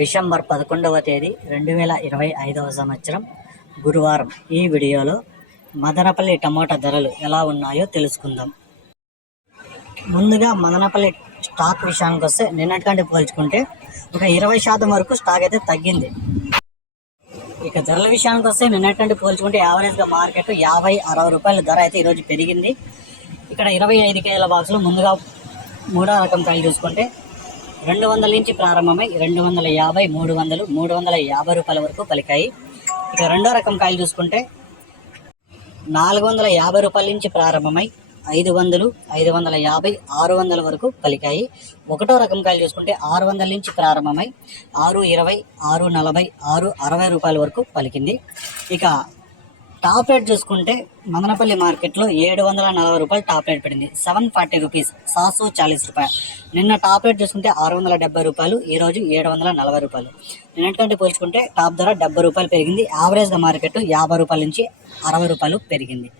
December పదకొండవ తేదీ రెండు వేల ఇరవై ఐదవ సంవత్సరం గురువారం. ఈ వీడియోలో మదనపల్లి టమోటా ధరలు ఎలా ఉన్నాయో తెలుసుకుందాం. ముందుగా మదనపల్లి స్టాక్ విషయానికి వస్తే నిన్నటికంటే పోల్చుకుంటే ఒక ఇరవై శాతం వరకు స్టాక్ అయితే తగ్గింది. ఇక ధరల విషయానికి వస్తే నిన్నటికంటే పోల్చుకుంటే యావరేజ్గా మార్కెట్ యాభై అరవై రూపాయల ధర అయితే ఈరోజు పెరిగింది. ఇక్కడ ఇరవై ఐదు కేజీల బాక్సులు ముందుగా మూడో రకం కాయలు చూసుకుంటే రెండు వందల నుంచి ప్రారంభమై రెండు వందల యాభై మూడు వందలు మూడు వందల యాభై రూపాయల వరకు పలికాయి. ఇక రెండో రకం కాయలు చూసుకుంటే నాలుగు వందల యాభై రూపాయల నుంచి ప్రారంభమై ఐదు వందలు ఐదు వందల యాభై ఆరు వందల వరకు పలికాయి. ఒకటో రకం కాయలు చూసుకుంటే ఆరు వందల నుంచి ప్రారంభమై ఆరు ఇరవై ఆరు నలభై ఆరు అరవై రూపాయల వరకు పలికింది. ఇక టాప్ రేట్ చూసుకుంటే మదనపల్లి మార్కెట్లో ఏడు వందల నలభై రూపాయలు టాప్ రేట్ పడింది. సెవెన్ ఫార్టీ రూపీస్ సాసు చాలీస్ రూపాయలు. నిన్న టాప్ రేట్ చూసుకుంటే ఆరు వందల డెబ్బై రూపాయలు ఈరోజు ఏడు వందల నలభై రూపాయలు. నిన్నటికంటే పోల్చుకుంటే టాప్ ధర డెబ్బై రూపాయలు పెరిగింది. యావరేజ్గా మార్కెట్ యాభై రూపాయల నుంచి అరవై రూపాయలు పెరిగింది.